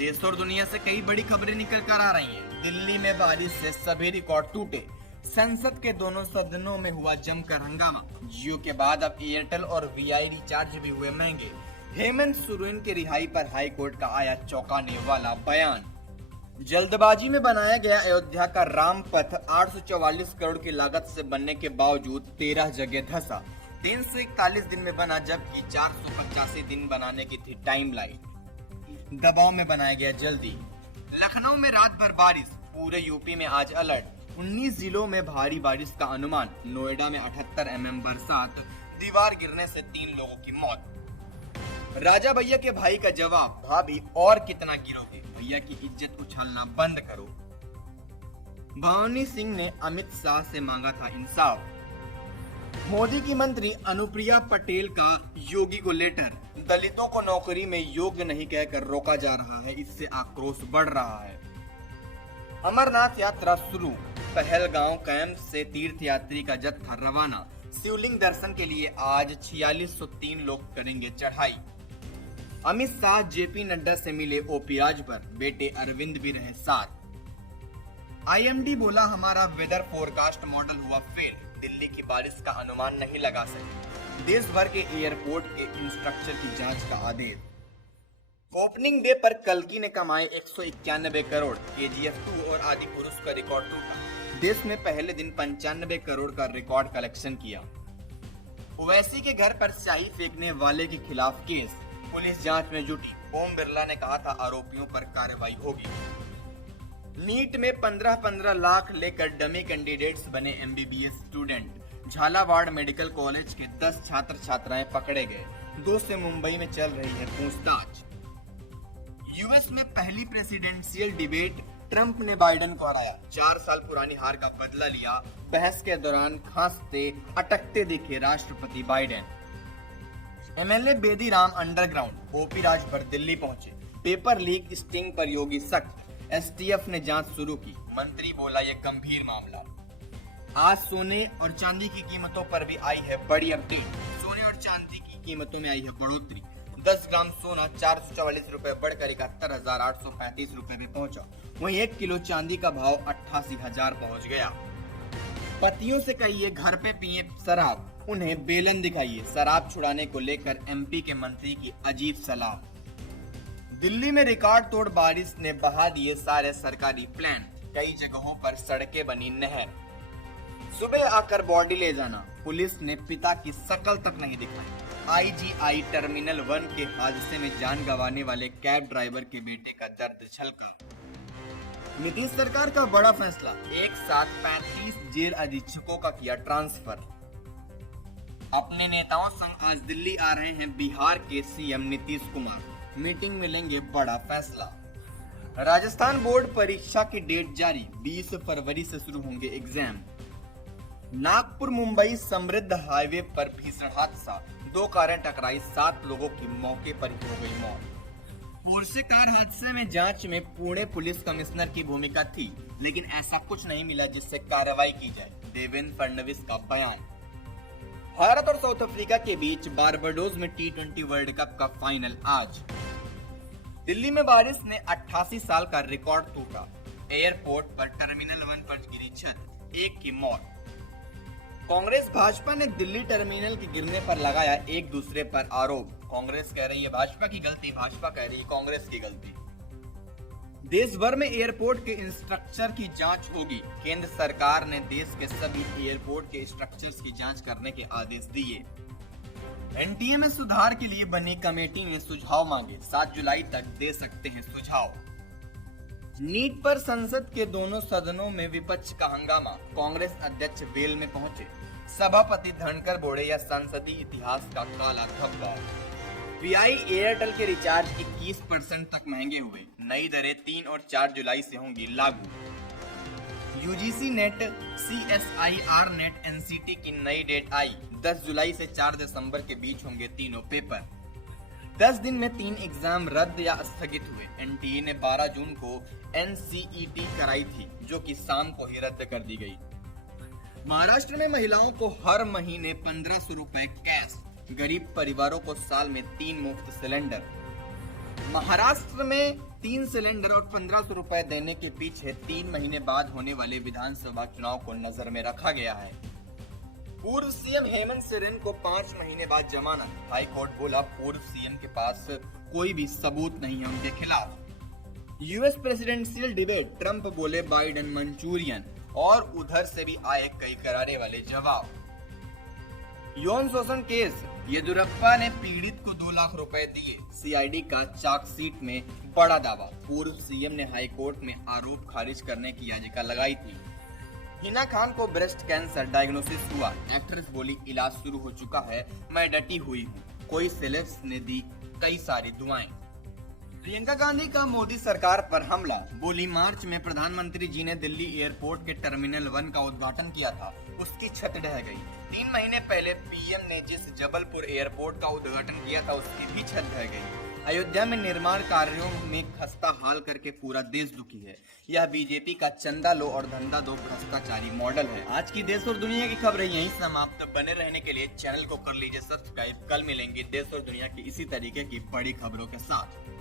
देश और दुनिया से कई बड़ी खबरें निकल कर आ रही हैं। दिल्ली में बारिश से सभी रिकॉर्ड टूटे। संसद के दोनों सदनों में हुआ जमकर हंगामा। जियो के बाद अब एयरटेल और वीआई रिचार्ज भी हुए महंगे। हेमंत सोरेन की रिहाई पर हाई कोर्ट का आया चौंकाने वाला बयान। जल्दबाजी में बनाया गया अयोध्या का राम पथ 844 करोड़ की लागत से बनने के बावजूद 13 जगह धंसा। 341 दिन में बना, जबकि 485 दिन बनाने की थी टाइमलाइन। दबाव में बनाया गया जल्दी। लखनऊ में रात भर बारिश, पूरे यूपी में आज अलर्ट। 19 जिलों में भारी बारिश का अनुमान। नोएडा में 78 mm बरसात, दीवार गिरने से 3 लोगों की मौत। राजा भैया के भाई का जवाब, भाभी और कितना गिरोगे, भैया की इज्जत उछालना बंद करो। भवानी सिंह ने अमित शाह से मांगा था इंसाफ। मोदी की मंत्री अनुप्रिया पटेल का योगी को लेटर। दलितों को नौकरी में योग्य नहीं कहकर रोका जा रहा है, इससे आक्रोश बढ़ रहा है। अमरनाथ यात्रा शुरू। पहलगांव कैंप से तीर्थयात्री का जत्था रवाना। शिवलिंग दर्शन के लिए आज 4603 लोग करेंगे चढ़ाई। अमित शाह जेपी नड्डा से मिले ओपी राजभर, बेटे अरविंद भी रहे साथ। आईएमडी बोला हमारा वेदर फोरकास्ट मॉडल हुआ फेल, दिल्ली की बारिश का अनुमान नहीं लगा सके। देश भर के एयरपोर्ट के इंफ्रास्ट्रक्चर की जांच का आदेश। ओपनिंग डे पर कल्कि ने कमाए 191 करोड़। केजीएफ 2 और आदि पुरुष का रिकॉर्ड टूटा। देश में पहले दिन 95 करोड़ का रिकॉर्ड कलेक्शन किया। ओवैसी के घर पर स्याही फेंकने वाले के खिलाफ केस, पुलिस जांच में जुटी। ओम बिरला ने कहा था आरोपियों पर कार्रवाई होगी। नीट में 15-15 लाख लेकर डमी कैंडिडेट्स बने MBBS student. Jhalawar medical college के 10 छात्र छात्राएं पकड़े गए। 2 से मुंबई में चल रही है पूछताछ। यूएस में पहली प्रेसिडेंशियल डिबेट, ट्रंप ने बाइडेन को हराया। 4 साल पुरानी हार का बदला लिया। बहस के दौरान खांसते अटकते दिखे राष्ट्रपति Biden. MLA Bediram underground. OP Rajbhar Delhi पहुंचे। पेपर लीक स्टिंग पर योगी सख्त। एसटीएफ ने जांच शुरू की। मंत्री बोला ये गंभीर मामला। आज सोने और चांदी की कीमतों पर भी आई है बड़ी अपडेट। सोने और चांदी की कीमतों में आई है बढ़ोतरी। 10 ग्राम सोना 444 रुपए बढ़कर 71,835 रुपए में पहुंचा। वहीं 1 किलो चांदी का भाव 88,000 पहुंच गया। पतियों से कहिए घर पे पिए शराब, उन्हें बेलन दिखाइए। शराब छुड़ाने को लेकर एमपी के मंत्री की अजीब सलाह। दिल्ली में रिकॉर्ड तोड़ बारिश ने बहा दिए सारे सरकारी प्लान। कई जगहों पर सड़कें बनी नहर। सुबह आकर बॉडी ले जाना, पुलिस ने पिता की शक्ल तक नहीं दिखाई। आईजीआई टर्मिनल 1 के हादसे में जान गंवाने वाले कैब ड्राइवर के बेटे का दर्द छलका। नीतीश सरकार का बड़ा फैसला, एक साथ 35 जेल अधीक्षकों का किया ट्रांसफर। अपने नेताओं संग आज दिल्ली आ रहे हैं बिहार के सीएम नीतीश कुमार। मीटिंग में लेंगे बड़ा फैसला। राजस्थान बोर्ड परीक्षा की डेट जारी, 20 फरवरी से शुरू होंगे एग्जाम। नागपुर मुंबई समृद्ध हाईवे पर भीषण हादसा, 2 कारें टकराई, 7 लोगों की मौके पर ही हो गई मौत। पोर्शे कार हादसे में जांच में पुणे पुलिस कमिश्नर की भूमिका थी, लेकिन ऐसा कुछ नहीं मिला जिससे कार्रवाई की जाए। देवेंद्र फडणवीस का बयान। भारत और साउथ अफ्रीका के बीच बारबाडोस में T20 वर्ल्ड कप का फाइनल आज। दिल्ली में बारिश ने 88 साल का रिकॉर्ड टूटा। एयरपोर्ट पर टर्मिनल 1 पर गिरी छत, 1 की मौत। कांग्रेस भाजपा ने दिल्ली टर्मिनल के गिरने पर लगाया एक दूसरे पर आरोप। कांग्रेस कह रही है भाजपा की गलती, भाजपा कह रही है कांग्रेस की गलती। देश भर में एयरपोर्ट के इंफ्रास्ट्रक्चर की जांच होगी। केंद्र सरकार ने देश के सभी एयरपोर्ट के स्ट्रक्चर्स की जांच करने के आदेश दिए। एनटीए में सुधार के लिए बनी कमेटी ने सुझाव मांगे, 7 जुलाई तक दे सकते हैं सुझाव। नीट पर संसद के दोनों सदनों में विपक्ष का हंगामा। कांग्रेस अध्यक्ष वेल में पहुंचे। सभापति धनकर बोले यह संसदीय इतिहास का काला धब्बा। वीआई एयरटेल के रिचार्ज 21% तक महंगे हुए। नई दरें 3 और 4 जुलाई से होंगी लागू। UGC net, CSIR net, NCT की नई डेट आई। 10 जुलाई से 4 दिसंबर के बीच होंगे तीनों पेपर। 10 दिन में 3 एग्जाम रद्द या स्थगित हुए। एनटीए ने 12 जून को एनसीईटी कराई थी, जो कि शाम को ही रद्द कर दी गई। महाराष्ट्र में महिलाओं को हर महीने 1500 रुपए कैश। गरीब परिवारों को साल में 3 मुफ्त सिलेंडर। महाराष्ट्र में 3 सिलेंडर और 1500 रुपए देने के पीछे 3 महीने बाद होने वाले विधानसभा चुनाव को नजर में रखा गया है। पूर्व सीएम हेमंत सोरेन को 5 महीने बाद जमानत। हाई कोर्ट बोला पूर्व सीएम के पास कोई भी सबूत नहीं है उनके खिलाफ। यूएस प्रेसिडेंशियल डिबेट, ट्रंप बोले बाइडेन मंचूरियन, और उधर से भी आए कई करारे वाले जवाब। यौन शोषण केस, येदियुरप्पा ने पीड़ित को 2 लाख रुपए दिए। सीआईडी का चार्जशीट में बड़ा दावा। पूर्व सीएम ने हाई कोर्ट में आरोप खारिज करने की याचिका लगाई थी। हिना खान को ब्रेस्ट कैंसर डायग्नोसिस हुआ। एक्ट्रेस बोली इलाज शुरू हो चुका है, मैं डटी हुई हूँ। कोई सेलेब्स ने दी कई सारी दुआएं। प्रियंका गांधी का मोदी सरकार पर हमला। बोली मार्च में प्रधानमंत्री जी ने दिल्ली एयरपोर्ट के टर्मिनल 1 का उद्घाटन किया था, उसकी छत ढह गई। 3 महीने पहले पीएम ने जिस जबलपुर एयरपोर्ट का उद्घाटन किया था उसकी भी छत ढह गई। अयोध्या में निर्माण कार्यों में खस्ता हाल करके पूरा देश दुखी है। यह बीजेपी का चंदा लो और धंधा दो भ्रष्टाचारी मॉडल है। आज की देश और दुनिया की खबरें यहीं समाप्त। बने रहने के लिए चैनल को कर लीजिए सब्सक्राइब। कल मिलेंगे देश और दुनिया की इसी तरीके की बड़ी खबरों के साथ।